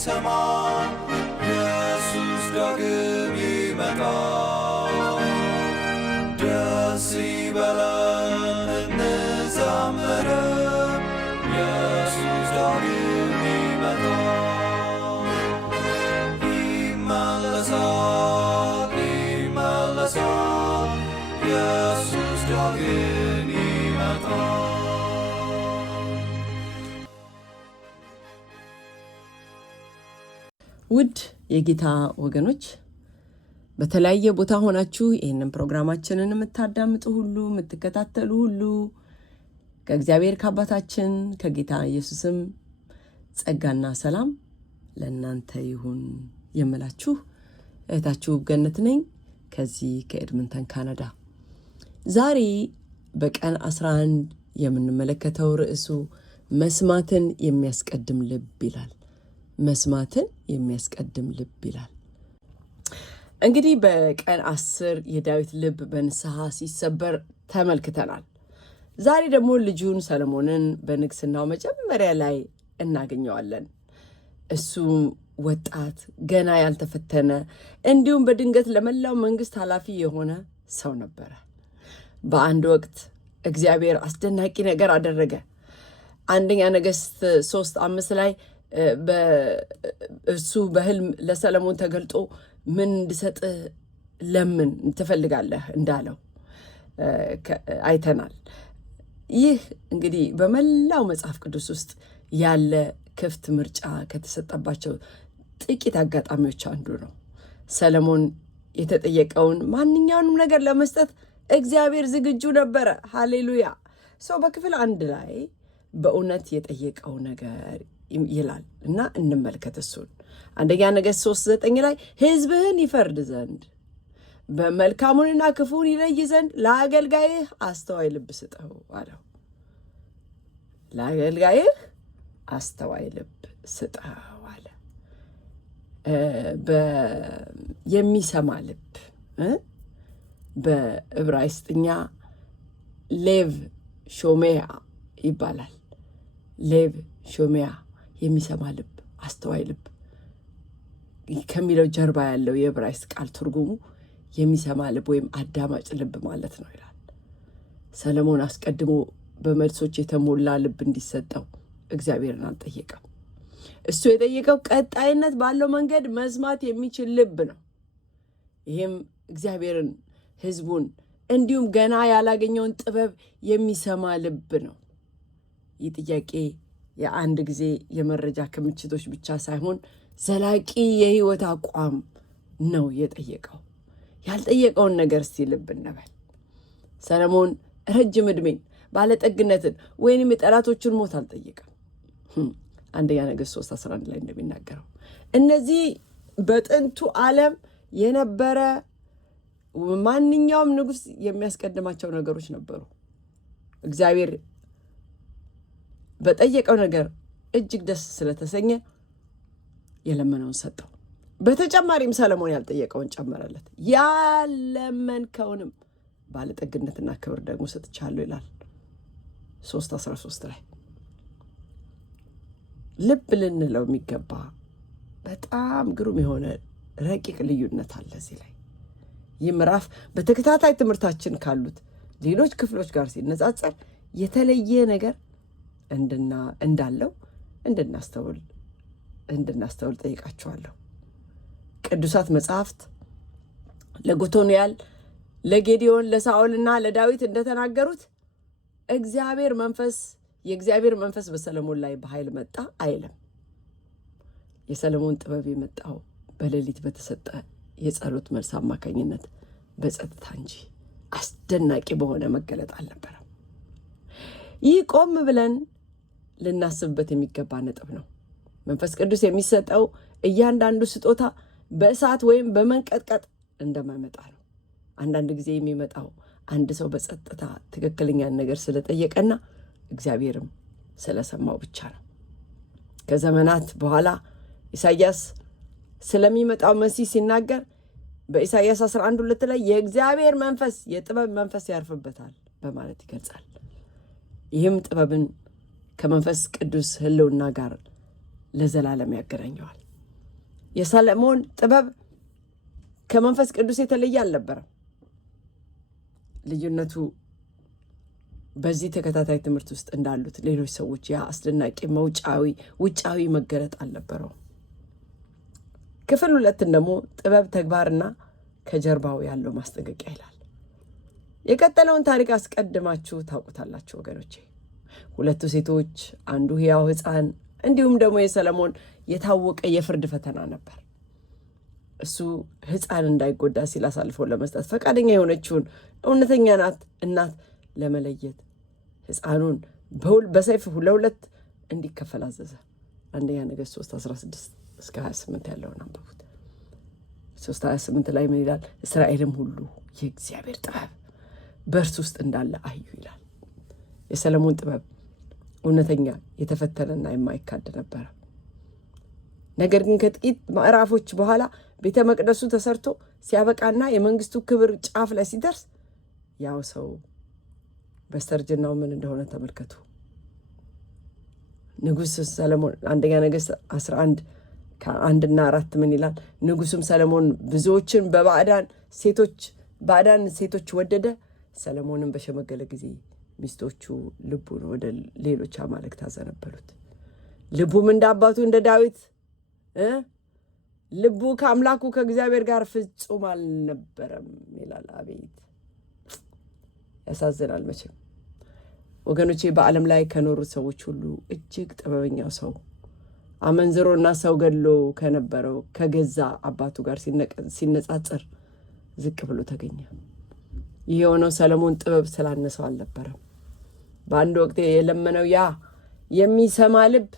ሊሰማ ኢየሱስ ዳግም ይመጣ። ደስ ይበለን እንዘምር ኢየሱስ ዳግም ይመጣ። ይመለሳል ይመለሳል ኢየሱስ ዳግም ይመጣ። ውድ የጌታ ወገኖች በተለያየ ቦታ ሆናችሁ ይህንን ፕሮግራማችንን የምታዳምጡ ሁሉ የምትከታተሉ ሁሉ ከእግዚአብሔር ከአባታችን ከጌታ ኢየሱስም ጸጋና ሰላም ለእናንተ ይሁን የምላችሁ እህታችሁ ገነት ነኝ ከዚህ ከኤድመንተን ካናዳ። ዛሬ በቀን 11 የምንመለከተው ርዕሱ መስማትን የሚያስቀድም ልብ ይላል። መስማትን የሚያስቀድም ልብ ይላል። እንግዲህ በቀን 10 የዳዊት ልብ በንስሐ ሲሰበር ተመልክተናል። ዛሬ ደግሞ ልጁን ሰለሞንን በንግስናው መጀመሪያ ላይ እናገኘዋለን። እሱ ወጣት ገና ያልተፈተነ እንዲሁም በድንገት ለመላው መንግስት ኃላፊ የሆነ ሰው ነበረ። በአንድ ወቅት እግዚአብሔር አስደናቂ ነገር አደረገ። አንደኛ ነገሥት 3:5 ላይ እሱ በህልም ለሰለሞን ተገልጦ ምን እንድሰጥህ ለምን ትፈልጋለህ እንዳለው አይተናል። ይህ እንግዲህ በመላው መጽሐፍ ቅዱስ ውስጥ ያለ ክፍት ምርጫ ከተሰጠባቸው ጥቂት አጋጣሚዎች አንዱ ነው። ሰለሞን የተጠየቀውን ማንኛውንም ነገር ለመስጠት እግዚአብሔር ዝግጁ ነበረ። ሃሌሉያ። ሰው በክፍል 1 ላይ በእውነት የጠየቀው ነገር ይላል እና እንመልከት እሱን። አንደኛ ነገሥት 3:9 ላይ ሕዝብህን ይፈርድ ዘንድ በመልካሙንና ክፉን ይለይ ዘንድ ለአገልጋይህ አስተዋይ ልብ ስጠው አለው። ለአገልጋይህ አስተዋይ ልብ ስጠው አለ። የሚሰማ ልብ በዕብራይስጥኛ ሌቭ ሾሜያ ይባላል። ሌቭ ሾሜያ የሚሰማ ልብ፣ አስተዋይ ልብ ከሚለው ጀርባ ያለው የዕብራይስጥ ቃል ትርጉሙ የሚሰማ ልብ ወይም አዳማጭ ልብ ማለት ነው ይላል። ሰለሞን አስቀድሞ በመልሶች የተሞላ ልብ እንዲሰጠው እግዚአብሔርን አልጠየቀም። እሱ የጠየቀው ቀጣይነት ባለው መንገድ መስማት የሚችል ልብ ነው። ይህም እግዚአብሔርን፣ ሕዝቡን እንዲሁም ገና ያላገኘውን ጥበብ የሚሰማ ልብ ነው። ይህ ጥያቄ የአንድ ጊዜ የመረጃ ክምችቶች ብቻ ሳይሆን ዘላቂ የህይወት አቋም ነው የጠየቀው። ያልጠየቀውን ነገር እስቲ ልብ እንበል። ሰለሞን ረጅም ዕድሜን፣ ባለጠግነትን ወይንም የጠላቶችን ሞት አልጠየቀም። አንደኛ ነገሥት 3:11 ላይ እንደሚናገረው እነዚህ በጥንቱ ዓለም የነበረ ማንኛውም ንጉሥ የሚያስቀድማቸው ነገሮች ነበሩ። እግዚአብሔር በጠየቀው ነገር እጅግ ደስ ስለተሰኘ የለመነውን ሰጠው። በተጨማሪም ሰለሞን ያልጠየቀውን ጨመረለት። ያለመንከውንም ባለጠግነትና ክብር ደግሞ ሰጥቻለሁ ይላል 3:13 ላይ። ልብ ልንለው የሚገባ በጣም ግሩም የሆነ ረቂቅ ልዩነት አለ እዚህ ላይ። ይህ ምዕራፍ በተከታታይ ትምህርታችን ካሉት ሌሎች ክፍሎች ጋር ሲነጻጸር የተለየ ነገር እንዳለው እንድናስተውል ጠይቃችኋለሁ። ቅዱሳት መጽሐፍት ለጎቶንያል፣ ለጌዲዮን፣ ለሳኦልና ለዳዊት እንደተናገሩት የእግዚአብሔር መንፈስ በሰለሞን ላይ በኃይል መጣ አይልም። የሰለሞን ጥበብ የመጣው በሌሊት በተሰጠ የጸሎት መልስ አማካኝነት በጸጥታ እንጂ አስደናቂ በሆነ መገለጥ አልነበረም። ይህ ቆም ብለን ልናስብበት የሚገባ ነጥብ ነው። መንፈስ ቅዱስ የሚሰጠው እያንዳንዱ ስጦታ በእሳት ወይም በመንቀጥቀጥ እንደማይመጣ ነው። አንዳንድ ጊዜ የሚመጣው አንድ ሰው በጸጥታ ትክክለኛን ነገር ስለጠየቀና እግዚአብሔርም ስለሰማው ብቻ ነው። ከዘመናት በኋላ ኢሳይያስ ስለሚመጣው መሲህ ሲናገር በኢሳይያስ 11:2 ላይ የእግዚአብሔር መንፈስ የጥበብ መንፈስ ያርፍበታል በማለት ይገልጻል። ይህም ጥበብን ከመንፈስ ቅዱስ ሕልውና ጋር ለዘላለም ያገናኘዋል። የሰለሞን ጥበብ ከመንፈስ ቅዱስ የተለየ አልነበረም። ልዩነቱ በዚህ ተከታታይ ትምህርት ውስጥ እንዳሉት ሌሎች ሰዎች ያ አስደናቂ ውጫዊ መገለጥ አልነበረው። ክፍል 2 ደግሞ ጥበብ ተግባርና ከጀርባው ያለው ማስጠንቀቂያ ይላል። የቀጠለውን ታሪክ አስቀድማችሁ ታውቁታላችሁ ወገኖቼ። 2 ሴቶች፣ አንዱ ሕያው ሕፃን፣ እንዲሁም ደግሞ የሰለሞን የታወቀ የፍርድ ፈተና ነበር። እሱ ሕፃን እንዳይጎዳ ሲል አሳልፎ ለመስጠት ፈቃደኛ የሆነችውን እውነተኛ እናት ለመለየት ሕፃኑን በሰይፍ ለ2 እንዲከፈል አዘዘ። አንደኛ ነገሥት 3:16-28 ያለውን አንብቡት። 3:28 ላይ ምን ይላል? እስራኤልም ሁሉ የእግዚአብሔር ጥበብ በእርሱ ውስጥ እንዳለ አዩ ይላል። የሰለሞን ጥበብ እውነተኛ የተፈተነና የማይካድ ነበረ። ነገር ግን ከጥቂት ምዕራፎች በኋላ ቤተ መቅደሱ ተሰርቶ ሲያበቃና የመንግስቱ ክብር ጫፍ ላይ ሲደርስ ያው ሰው በስተርጅናው ምን እንደሆነ ተመልከቱ። ንጉሥ ሰለሞን አንደኛ ነገሥት 11:1-4 ምን ይላል? ንጉሱም ሰለሞን ብዙዎችን ባዕዳን ሴቶች ወደደ። ሰለሞንም በሸመገለ ጊዜ ሚስቶቹ ልቡን ወደ ሌሎች አማልክት አዘነበሉት። ልቡም እንደ አባቱ እንደ ዳዊት ልቡ ከአምላኩ ከእግዚአብሔር ጋር ፍጹም አልነበረም ይላል። አቤት ያሳዝናል። መቼም ወገኖቼ በዓለም ላይ ከኖሩት ሰዎች ሁሉ እጅግ ጥበበኛው ሰው አመንዝሮና ሰው ገድሎ ከነበረው ከገዛ አባቱ ጋር ሲነጻጸር ዝቅ ብሎ ተገኘ። ይህ የሆነው ሰለሞን ጥበብ ስላነሰው አልነበረም። በአንድ ወቅት የለመነው ያ የሚሰማ ልብ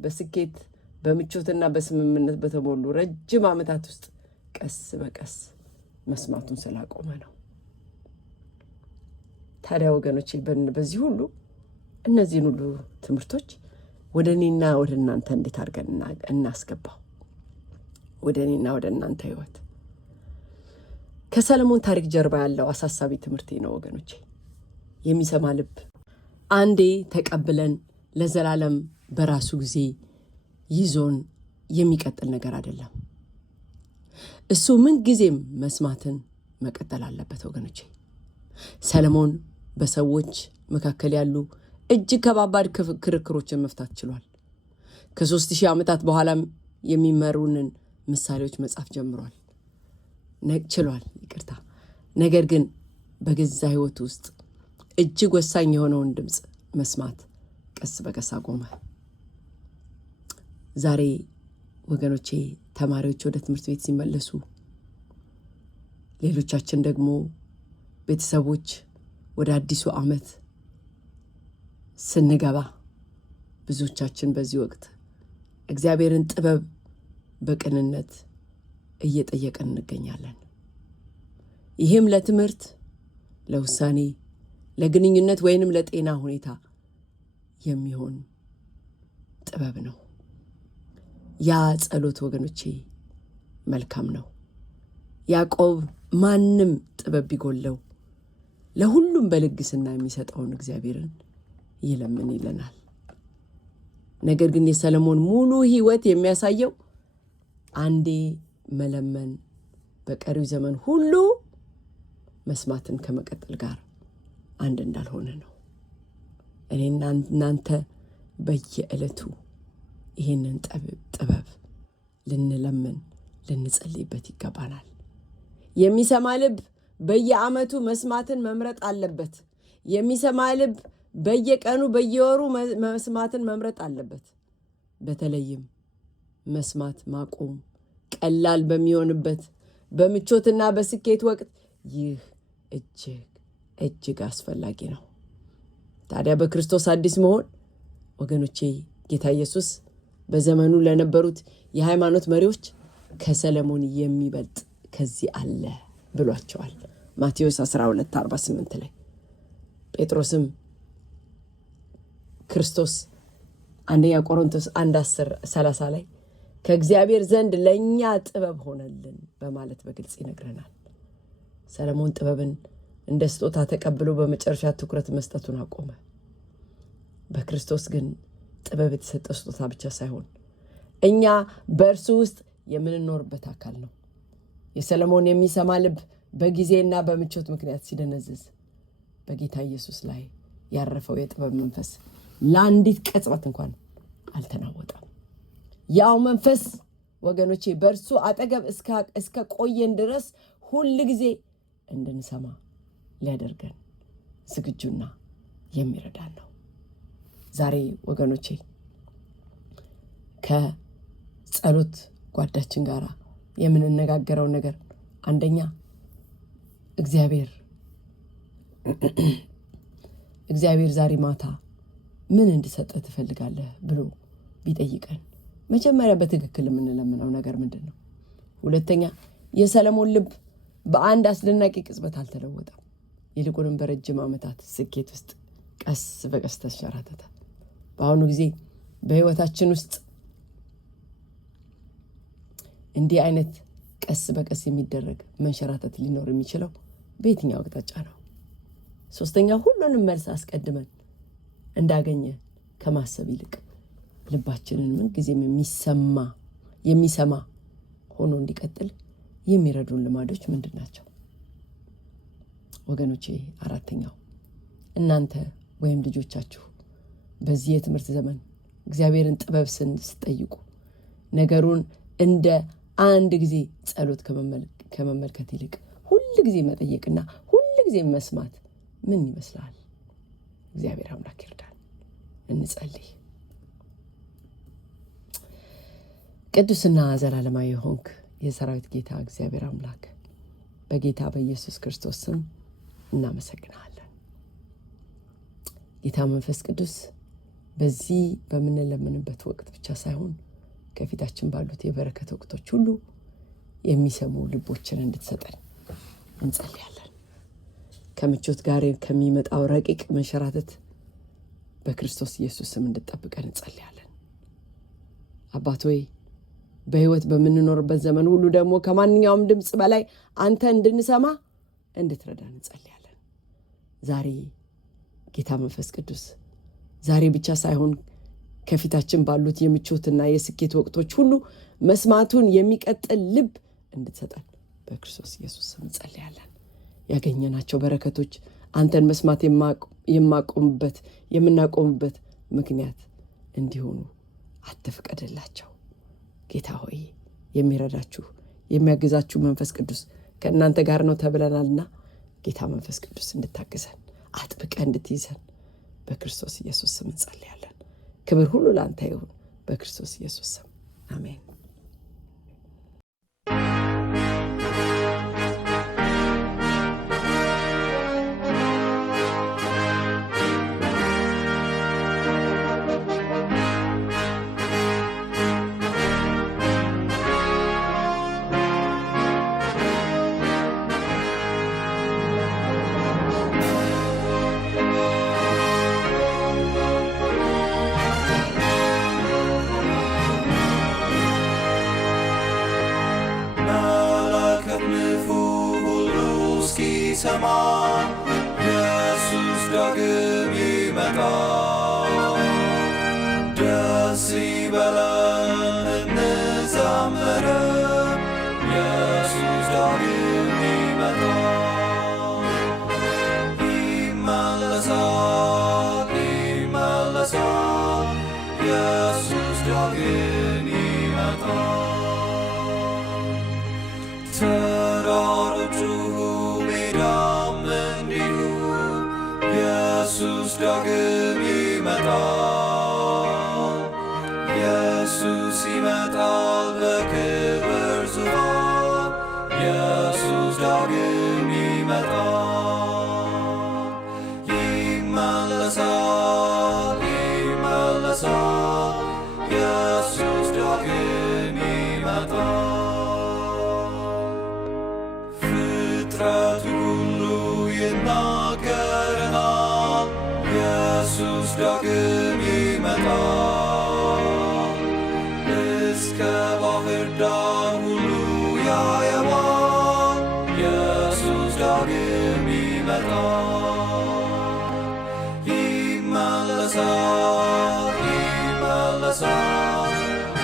በስኬት በምቾትና በስምምነት በተሞሉ ረጅም ዓመታት ውስጥ ቀስ በቀስ መስማቱን ስላቆመ ነው። ታዲያ ወገኖቼ በዚህ ሁሉ እነዚህን ሁሉ ትምህርቶች ወደ እኔና ወደ እናንተ እንዴት አድርገን እናስገባው? ወደ እኔና ወደ እናንተ ህይወት ከሰለሞን ታሪክ ጀርባ ያለው አሳሳቢ ትምህርት ነው ወገኖቼ። የሚሰማ ልብ አንዴ ተቀብለን ለዘላለም በራሱ ጊዜ ይዞን የሚቀጥል ነገር አይደለም። እሱ ምን ጊዜም መስማትን መቀጠል አለበት ወገኖቼ። ሰለሞን በሰዎች መካከል ያሉ እጅግ ከባባድ ክርክሮችን መፍታት ችሏል። ከ3000 ዓመታት በኋላም የሚመሩንን ምሳሌዎች መጻፍ ጀምሯል ችሏል። ነገር ግን በገዛ ህይወት ውስጥ እጅግ ወሳኝ የሆነውን ድምፅ መስማት ቀስ በቀስ አቆመ። ዛሬ ወገኖቼ ተማሪዎች ወደ ትምህርት ቤት ሲመለሱ፣ ሌሎቻችን ደግሞ ቤተሰቦች ወደ አዲሱ ዓመት ስንገባ ብዙዎቻችን በዚህ ወቅት እግዚአብሔርን ጥበብ በቅንነት እየጠየቀን እንገኛለን። ይህም ለትምህርት፣ ለውሳኔ፣ ለግንኙነት ወይንም ለጤና ሁኔታ የሚሆን ጥበብ ነው። ያ ጸሎት ወገኖቼ መልካም ነው። ያዕቆብ ማንም ጥበብ ቢጎለው ለሁሉም በልግስና የሚሰጠውን እግዚአብሔርን ይለምን ይለናል። ነገር ግን የሰለሞን ሙሉ ህይወት የሚያሳየው አንዴ መለመን በቀሪው ዘመን ሁሉ መስማትን ከመቀጠል ጋር አንድ እንዳልሆነ ነው። እኔና እናንተ በየዕለቱ ይህንን ጥበብ ልንለምን ልንጸልይበት ይገባናል። የሚሰማ ልብ በየዓመቱ መስማትን መምረጥ አለበት። የሚሰማ ልብ በየቀኑ በየወሩ መስማትን መምረጥ አለበት። በተለይም መስማት ማቆም ቀላል በሚሆንበት በምቾትና በስኬት ወቅት ይህ እጅግ አስፈላጊ ነው። ታዲያ በክርስቶስ አዲስ መሆን ወገኖቼ ጌታ ኢየሱስ በዘመኑ ለነበሩት የሃይማኖት መሪዎች ከሰለሞን የሚበልጥ ከዚህ አለ ብሏቸዋል። ማቴዎስ 12:48 ላይ ጴጥሮስም ክርስቶስ አንደኛ ቆሮንቶስ 1:30 ላይ ከእግዚአብሔር ዘንድ ለእኛ ጥበብ ሆነልን በማለት በግልጽ ይነግረናል። ሰለሞን ጥበብን እንደ ስጦታ ተቀብሎ በመጨረሻ ትኩረት መስጠቱን አቆመ። በክርስቶስ ግን ጥበብ የተሰጠ ስጦታ ብቻ ሳይሆን እኛ በእርሱ ውስጥ የምንኖርበት አካል ነው። የሰለሞን የሚሰማ ልብ በጊዜና በምቾት ምክንያት ሲደነዝዝ በጌታ ኢየሱስ ላይ ያረፈው የጥበብ መንፈስ ለአንዲት ቅጽበት እንኳን አልተናወጠም። ያው መንፈስ ወገኖቼ በእርሱ አጠገብ እስከ ቆየን ድረስ ሁል ጊዜ እንድንሰማ ሊያደርገን ዝግጁና የሚረዳን ነው። ዛሬ ወገኖቼ ከጸሎት ጓዳችን ጋር የምንነጋገረው ነገር አንደኛ እግዚአብሔር ዛሬ ማታ ምን እንድሰጥህ ትፈልጋለህ ብሎ ቢጠይቀን መጀመሪያ በትክክል የምንለምነው ነገር ምንድን ነው? ሁለተኛ የሰለሞን ልብ በአንድ አስደናቂ ቅጽበት አልተለወጠም። ይልቁንም በረጅም ዓመታት ስኬት ውስጥ ቀስ በቀስ ተንሸራተተ። በአሁኑ ጊዜ በሕይወታችን ውስጥ እንዲህ አይነት ቀስ በቀስ የሚደረግ መንሸራተት ሊኖር የሚችለው በየትኛው አቅጣጫ ነው? ሶስተኛ ሁሉንም መልስ አስቀድመን እንዳገኘ ከማሰብ ይልቅ ልባችንን ምን ጊዜም የሚሰማ ሆኖ እንዲቀጥል የሚረዱን ልማዶች ምንድን ናቸው? ወገኖቼ አራተኛው እናንተ ወይም ልጆቻችሁ በዚህ የትምህርት ዘመን እግዚአብሔርን ጥበብ ስትጠይቁ ነገሩን እንደ አንድ ጊዜ ጸሎት ከመመልከት ይልቅ ሁል ጊዜ መጠየቅና ሁል ጊዜ መስማት ምን ይመስላል? እግዚአብሔር አምላክ ይርዳን። እንጸልይ። ቅዱስና ዘላለማዊ ሆንክ የሰራዊት ጌታ እግዚአብሔር አምላክ በጌታ በኢየሱስ ክርስቶስ ስም እናመሰግናለን። ጌታ መንፈስ ቅዱስ በዚህ በምንለምንበት ወቅት ብቻ ሳይሆን ከፊታችን ባሉት የበረከት ወቅቶች ሁሉ የሚሰሙ ልቦችን እንድትሰጠን እንጸልያለን። ከምቾት ጋር ከሚመጣው ረቂቅ መንሸራተት በክርስቶስ ኢየሱስ ስም እንድትጠብቀን እንጸልያለን። አባት ሆይ በሕይወት በምንኖርበት ዘመን ሁሉ ደግሞ ከማንኛውም ድምፅ በላይ አንተ እንድንሰማ እንድትረዳን እንጸልያለን። ዛሬ ጌታ መንፈስ ቅዱስ ዛሬ ብቻ ሳይሆን ከፊታችን ባሉት የምቾትና የስኬት ወቅቶች ሁሉ መስማቱን የሚቀጥል ልብ እንድትሰጠን በክርስቶስ ኢየሱስ ስም እንጸልያለን። ያገኘናቸው በረከቶች አንተን መስማት የምናቆምበት ምክንያት እንዲሆኑ አትፍቀድላቸው። ጌታ ሆይ የሚረዳችሁ የሚያግዛችሁ መንፈስ ቅዱስ ከእናንተ ጋር ነው ተብለናልና ጌታ መንፈስ ቅዱስ እንድታግዘን አጥብቀ እንድትይዘን በክርስቶስ ኢየሱስ ስም እንጸልያለን። ክብር ሁሉ ለአንተ ይሁን በክርስቶስ ኢየሱስ ስም አሜን። ሰማ ኢየሱስ ዳግም ይመጣል። ደስ ይበለን እንዘምር፣ ኢየሱስ ዳግም ይመጣል። ይመለሳል ኢየሱስ ዳግም ይመጣል። ተራሮቹ ኢየሱስ ዳግም ይመጣል። ኢየሱስ ይመጣል በክብር ዙፋን። ኢየሱስ ዳግም ይመጣል። ይመለሳል ኢየሱስ ዳግም ይመጣል። ፍጥረቱ ሁሉ ይናገረናል፣ ኢየሱስ ዳግም ይመጣል። እስከ ባህር ዳር ሁሉ ያየዋል፣ ኢየሱስ ዳግም ይመጣል። ይመለሳል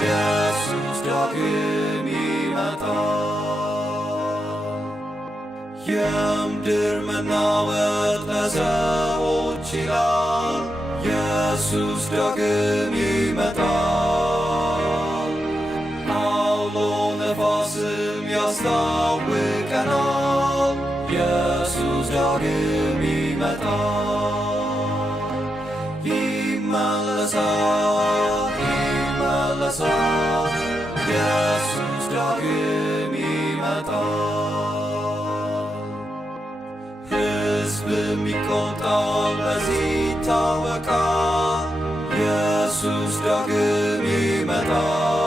ኢየሱስ ዳግም የምድር መናወጥ ለሰዎች ይላል፣ ኢየሱስ ዳግም ይመጣል። አውሎ ነፋስም ያስታውቀናል፣ ኢየሱስ ዳግም ይመጣል። ይመለሳል፣ ይመለሳል፣ ኢየሱስ ዳግም ይመጣል። ሕዝብም ይቆጣል፣ በዚህ ይታወቃል፣ ኢየሱስ ዳግም ይመጣል።